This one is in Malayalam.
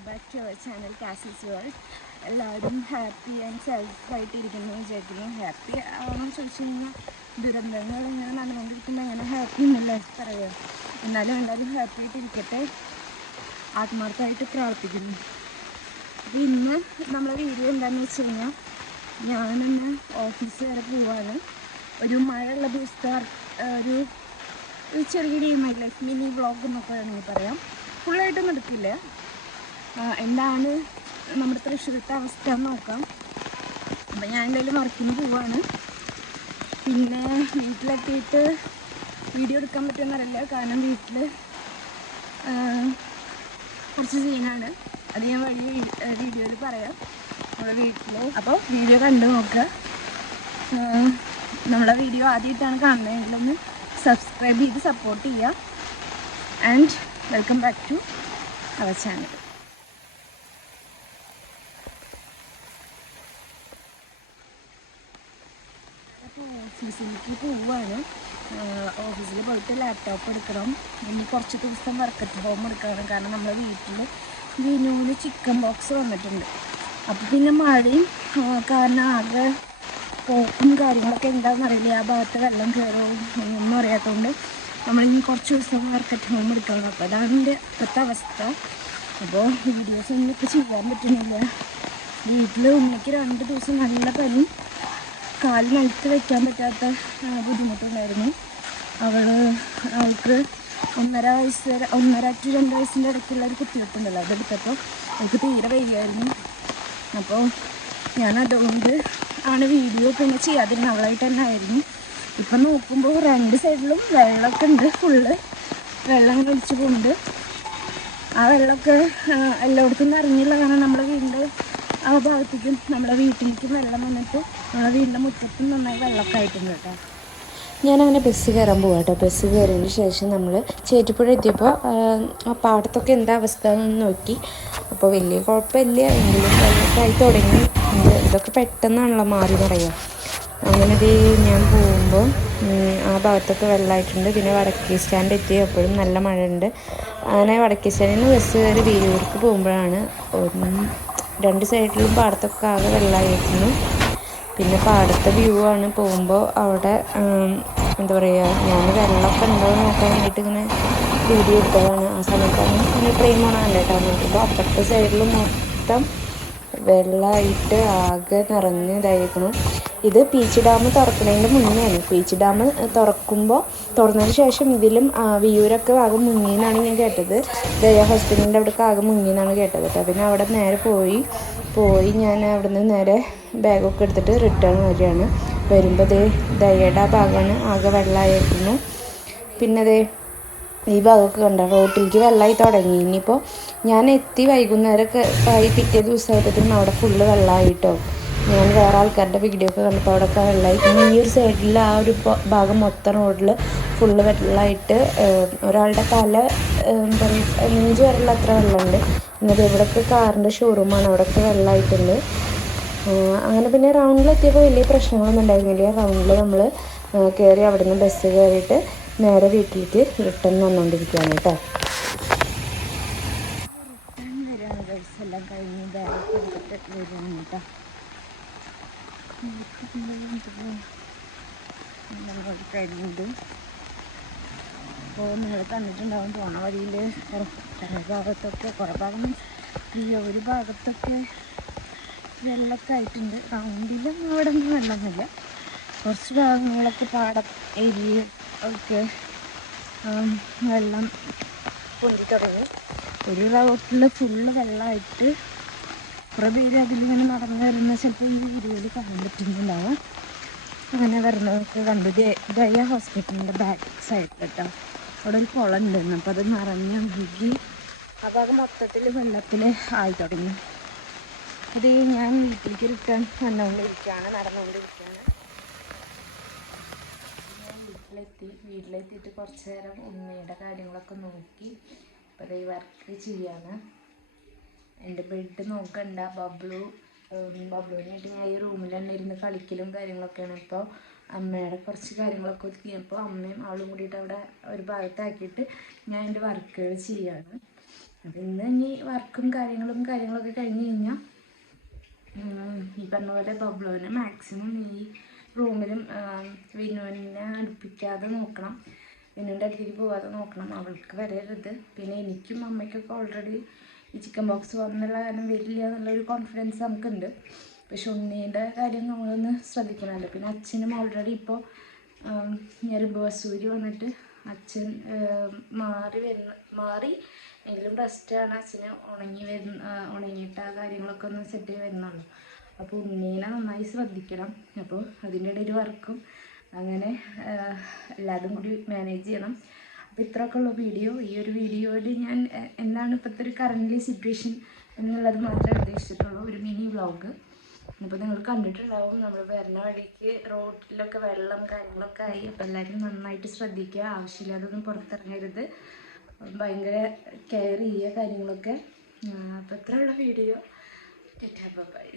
Welcome back to our channel കാസിസ് world എല്ലാവരും ഹാപ്പി ആൻഡ് സെൽഫ് ആയിട്ടിരിക്കുന്നു വിചാരിക്കുന്നു ഹാപ്പി ആണെന്ന് ചോദിച്ചു കഴിഞ്ഞാൽ ദുരന്തങ്ങൾ ഇങ്ങനെ നടന്നുകൊണ്ടിരിക്കുമ്പോൾ അങ്ങനെ ഹാപ്പി എന്നല്ല പറയുക. എന്നാലും എല്ലാവരും ഹാപ്പി ആയിട്ടിരിക്കട്ടെ. ആത്മാർത്ഥമായിട്ട് പ്രാർത്ഥിക്കുന്നു. അപ്പോൾ ഇന്ന് നമ്മളെ വീഡിയോ എന്താണെന്ന് വെച്ച് കഴിഞ്ഞാൽ ഞാനെന്നെ ഓഫീസ് വരെ പോവാണ്. ഒരു മഴയുള്ള ദിവസത്തെ ഒരു ഒരു ചെറിയ ഡീമായി ലൈഫ് മിനി വ്ളോഗ് എന്നൊക്കെ വേണമെങ്കിൽ പറയാം. ഫുള്ളായിട്ടൊന്നും എടുക്കില്ല. എന്താണ് നമ്മുടെ തൃശ്ശൂരത്തെ അവസ്ഥ എന്ന് നോക്കാം. അപ്പം ഞാൻ എന്തായാലും വർക്കിന് പോവാണ്. പിന്നെ വീട്ടിലെത്തിയിട്ട് വീഡിയോ എടുക്കാൻ പറ്റുമെന്നറിയില്ല കാരണം വീട്ടിൽ കുറച്ച് സീനാണ്. അത് ഞാൻ വഴി വീഡിയോയിൽ പറയാം. നമ്മുടെ വീട്ടിൽ അപ്പോൾ വീഡിയോ കണ്ടു നോക്കുക. നമ്മളെ വീഡിയോ ആദ്യമായിട്ടാണ് കാണുന്നതെങ്കിലൊന്ന് സബ്സ്ക്രൈബ് ചെയ്ത് സപ്പോർട്ട് ചെയ്യുക. And welcome back to our channel അപ്പോൾ ഓഫീസിലേക്ക് പോവുകയാണ് ഓഫീസിൽ പോയിട്ട് ലാപ്ടോപ്പ് എടുക്കണം. ഇനി കുറച്ച് ദിവസം വർക്ക് അറ്റ് ഹോം എടുക്കണം. കാരണം നമ്മുടെ വീട്ടിൽ വിനുവിന് ചിക്കൻ ബോക്സ് വന്നിട്ടുണ്ട്. അപ്പോൾ പിന്നെ മഴയും കാരണം ആകെ പോക്കും കാര്യങ്ങളൊക്കെ എന്താണെന്ന് അറിയില്ല. ആ ഭാഗത്ത് വെള്ളം കയറും ഒന്നും അറിയാത്തതുകൊണ്ട് നമ്മളിനി കുറച്ച് ദിവസം വർക്ക് അറ്റ് ഹോം എടുക്കണം. അപ്പോൾ അതാണ് എന്റെ ഇപ്പോഴത്തെ അവസ്ഥ. അപ്പോൾ വീഡിയോസ് ഒന്നും ഇപ്പോൾ ചെയ്യാൻ പറ്റുന്നില്ല. വീട്ടിൽ ഉമ്മയ്ക്ക് രണ്ട് ദിവസം നല്ല പനി. കാൽ നിലത്ത് വയ്ക്കാൻ പറ്റാത്ത ബുദ്ധിമുട്ടുണ്ടായിരുന്നു അവൾ അവൾക്ക് ഒന്നര വയസ്സ് ഒന്നര ടു രണ്ട് വയസ്സിന്റെ ഇടയ്ക്കുള്ള ഒരു കുത്തിവെപ്പുണ്ടല്ലോ അതെടുത്തപ്പോൾ അവൾക്ക് തീരെ വയ്യായിരുന്നു അപ്പോൾ ഞാൻ അതുകൊണ്ട് ആണ് വീഡിയോ പിന്നെ ചെയ്യാതിരുന്ന അവളായിട്ട് തന്നെ ആയിരുന്നു. ഇപ്പം നോക്കുമ്പോൾ രണ്ട് സൈഡിലും വെള്ളമൊക്കെ ഉണ്ട് ഫുള്ള് വെള്ളം ഇങ്ങനെ ഒഴിച്ചു പോകുന്നുണ്ട് ആ വെള്ളമൊക്കെ എല്ലായിടത്തും നിറഞ്ഞില്ല കാരണം നമ്മുടെ വീടിന്റെ ആ ഭാഗത്തേക്കും നമ്മുടെ വീട്ടിലേക്കും വെള്ളം വന്നിട്ട് വീടിന്റെ മുറ്റത്തും നന്നായി വെള്ളമൊക്കെ ആയിട്ടുണ്ട് കേട്ടോ. ഞാനങ്ങനെ ബസ് കയറാൻ പോവാം കേട്ടോ. ബസ് കയറിയതിന് ശേഷം നമ്മൾ ചേറ്റിപ്പുഴ എത്തിയപ്പോൾ ആ പാടത്തൊക്കെ എന്താ അവസ്ഥ എന്ന് നോക്കി. അപ്പോൾ വലിയ കുഴപ്പമില്ല. എങ്കിലും വെള്ളമൊക്കെ ആയി തുടങ്ങി. ഇതൊക്കെ പെട്ടെന്നാണല്ലോ മാറി പറയുക. അങ്ങനെ ദേ ഞാൻ പോകുമ്പോൾ ആ ഭാഗത്തൊക്കെ വെള്ളമായിട്ടുണ്ട്. പിന്നെ വടക്കേ സ്റ്റാൻഡ് എത്തിയപ്പോഴും നല്ല മഴയുണ്ട്. അങ്ങനെ വടക്കേ സ്റ്റാൻഡിൽ നിന്ന് ബസ് കയറി വീരൂർക്ക് പോകുമ്പോഴാണ് രണ്ട് സൈഡിലും പാടത്തൊക്കെ ആകെ വെള്ളമായിരുന്നു. പിന്നെ പാടത്തെ വ്യൂ ആണ്. പോകുമ്പോൾ അവിടെ എന്താ പറയുക ഞാൻ വെള്ളമൊക്കെ ഉണ്ടോ എന്ന് നോക്കാൻ വേണ്ടിയിട്ട് ഇങ്ങനെ വീഡിയോ എടുത്തതാണ്. ആ സമയത്താണ് ഇങ്ങനെ ട്രെയിൻ പോകണം കണ്ടിട്ടാണ് നോക്കുമ്പോൾ അപ്പുറത്തെ സൈഡിൽ മൊത്തം വെള്ളമായിട്ട് ആകെ നിറഞ്ഞ് ഇത് പീച്ച് ഡാം തുറക്കുന്നതിന്റെ മുന്നെയാണ്. പീച്ച് ഡാം തുറക്കുമ്പോൾ തുറന്നതിന് ശേഷം ഇതിലും വിയൂരൊക്കെ ആകെ മുങ്ങിയെന്നാണ് ഞാൻ കേട്ടത്. ദയ ഹോസ്പിറ്റലിന്റെ അവിടെയൊക്കെ ആകെ മുങ്ങിയെന്നാണ് കേട്ടത്. കേട്ടോ പിന്നെ അവിടെ നേരെ പോയി പോയി ഞാൻ അവിടുന്ന് നേരെ ബാഗൊക്കെ എടുത്തിട്ട് റിട്ടേൺ വരികയാണ്. വരുമ്പോൾ ദേ ദയയുടെ ആ ഭാഗമാണ് ആകെ വെള്ളമായിരുന്നു പിന്നെ ദേ ഈ ഭാഗമൊക്കെ കണ്ട റോട്ടിലേക്ക് വെള്ളമായി തുടങ്ങി. ഇനിയിപ്പോൾ ഞാൻ എത്തി വൈകുന്നേരമൊക്കെ ആയി പിറ്റേ ദിവസമായപ്പോഴത്തേക്കും അവിടെ ഫുള്ള് വെള്ളമായിട്ടോ. ഞാൻ വേറെ ആൾക്കാരുടെ വീഡിയോ ഒക്കെ കണ്ടപ്പോൾ അവിടെയൊക്കെ വെള്ളമായി. പിന്നെ ഈ ഒരു സൈഡിൽ ആ ഒരു ഭാഗം മൊത്തം റോഡിൽ ഫുള്ള് വെള്ളമായിട്ട് ഒരാളുടെ തല എന്താ പറയുക നെഞ്ച് വരെയുള്ള അത്ര വെള്ളമുണ്ട്. എന്നിട്ട് ഇവിടെയൊക്കെ കാറിന്റെ ഷോറൂമാണ് അവിടെയൊക്കെ വെള്ളമായിട്ടുണ്ട്. അങ്ങനെ പിന്നെ റൗണ്ടിലെത്തിയപ്പോൾ വലിയ പ്രശ്നങ്ങളൊന്നും ഉണ്ടായിരുന്നില്ല. റൗണ്ടിൽ നമ്മൾ കയറി അവിടെ നിന്ന് ബസ് കയറിയിട്ട് നേരെ വീട്ടിലേക്ക് റിട്ടേൺ വന്നുകൊണ്ടിരിക്കുകയാണ് കേട്ടോ. എല്ലാം കഴിഞ്ഞ് ബാഗ് എടുത്തിട്ട് വരികയാണ് കേട്ടോ കഴിഞ്ഞത് അപ്പോൾ നിങ്ങൾ കണ്ടിട്ടുണ്ടാവും. പോണ വഴിയിൽ കുറേ ഭാഗത്തൊക്കെ കുറേ ഭാഗം ഈ ഒരു ഭാഗത്തൊക്കെ വെള്ളമൊക്കെ ആയിട്ടുണ്ട്. റൗണ്ടിലൊന്നും അവിടെ ഒന്നും വെള്ളമൊന്നുമില്ല. കുറച്ച് ഭാഗങ്ങളൊക്കെ പാടം ഏരിയ ഒക്കെ വെള്ളം പൊന്തി തുടങ്ങി. ഒരു റോട്ടിൽ ഫുള്ള് വെള്ളമായിട്ട് കുറേ പേര് അതിലിങ്ങനെ നടന്നു വരുന്ന ചിലപ്പോൾ ഈ വീഡിയോയിൽ കാണാൻ പറ്റുന്നുണ്ടാവും. അങ്ങനെ വരുന്നതൊക്കെ കണ്ടു. ദയ ഹോസ്പിറ്റലിന്റെ ബാക്ക് സൈഡിൽ കേട്ടോ അവിടെ ഒരു കുളം ഉണ്ടായിരുന്നു അപ്പോൾ അത് നിറഞ്ഞ് ഒഴുകി അത് മൊത്തത്തിൽ വെള്ളത്തിൽ ആയി തുടങ്ങി. അത് ഞാൻ വീട്ടിലേക്ക് റിട്ടേൺ വന്നുകൊണ്ടിരിക്കുകയാണ് നടന്നുകൊണ്ടിരിക്കുകയാണ്. ഞാൻ വീട്ടിലെത്തി വീട്ടിലെത്തിയിട്ട് കുറച്ച് നേരം ഉമ്മയുടെ കാര്യങ്ങളൊക്കെ നോക്കി. ഇപ്പോൾ ഈ വർക്ക് ചെയ്യാണ്. എന്റെ ബെഡ് നോക്കണ്ട ബബ്ലു ബബ്ലുവിനായിട്ട് ഞാൻ ഈ റൂമിൽ തന്നെ ഇരുന്ന് കളിക്കലും കാര്യങ്ങളൊക്കെയാണ് ഇപ്പോൾ അമ്മയുടെ കുറച്ച് കാര്യങ്ങളൊക്കെ ഒതുക്കിയപ്പോൾ അമ്മയും അവളും കൂടിയിട്ട് അവിടെ ഒരു ഭാഗത്താക്കിയിട്ട് ഞാൻ എന്റെ വർക്കുകൾ ചെയ്യാണ്. അപ്പം ഇന്ന് ഇനി വർക്കും കാര്യങ്ങളും കാര്യങ്ങളൊക്കെ കഴിഞ്ഞ് കഴിഞ്ഞാൽ ഈ പറഞ്ഞ പോലെ ബബ്ലോനെ മാക്സിമം ഈ റൂമിലും വിനുവിനെ അടുപ്പിക്കാതെ നോക്കണം. വിനുവിന്റെ അടുത്തേക്ക് പോകാതെ നോക്കണം. അവൾക്ക് വരരുത്. പിന്നെ എനിക്കും അമ്മയ്ക്കൊക്കെ ഓൾറെഡി ഈ ചിക്കൻ ബോക്സ് വന്നുള്ള കാരണം വരില്ല എന്നുള്ളൊരു കോൺഫിഡൻസ് നമുക്കുണ്ട്. പക്ഷെ ഉണ്ണീന്റെ കാര്യം നമ്മളൊന്ന് ശ്രദ്ധിക്കണമല്ലോ. പിന്നെ അച്ഛനും ഓൾറെഡി ഇപ്പോൾ ഞാൻ വസൂരി വന്നിട്ട് അച്ഛൻ മാറി വരുന്ന മാറി എങ്കിലും റെസ്റ്റാണ് അച്ഛന് ഉണങ്ങി വരുന്ന ഉണങ്ങിയിട്ട് ആ കാര്യങ്ങളൊക്കെ ഒന്ന് സെറ്റ് വരുന്നുള്ളൂ. അപ്പോൾ ഉണ്ണീനെ നന്നായി ശ്രദ്ധിക്കണം. അപ്പോൾ അതിന്റെ ഇടയിൽ വർക്കും അങ്ങനെ എല്ലാതും കൂടി മാനേജ് ചെയ്യണം. അപ്പോൾ ഇത്രയൊക്കെ ഉള്ള വീഡിയോ ഈ ഒരു വീഡിയോയിൽ ഞാൻ എന്താണ് ഇപ്പോഴത്തെ ഒരു കറന്റ് സിറ്റുവേഷൻ എന്നുള്ളത് മാത്രമേ ഉദ്ദേശിച്ചിട്ടുള്ളൂ. ഒരു മിനി വ്ളോഗ് അപ്പോൾ നിങ്ങൾ കണ്ടിട്ടുണ്ടാവും നമ്മൾ വരുന്ന വഴിക്ക് റോഡിലൊക്കെ വെള്ളം കാര്യങ്ങളൊക്കെ ആയി. അപ്പോൾ എല്ലാവരും നന്നായിട്ട് ശ്രദ്ധിക്കുക. ആവശ്യമില്ലാതൊന്നും പുറത്തിറങ്ങരുത്. ഭയങ്കര കെയർ ചെയ്യുക കാര്യങ്ങളൊക്കെ. അപ്പം ഇത്രയുള്ള വീഡിയോ ബൈ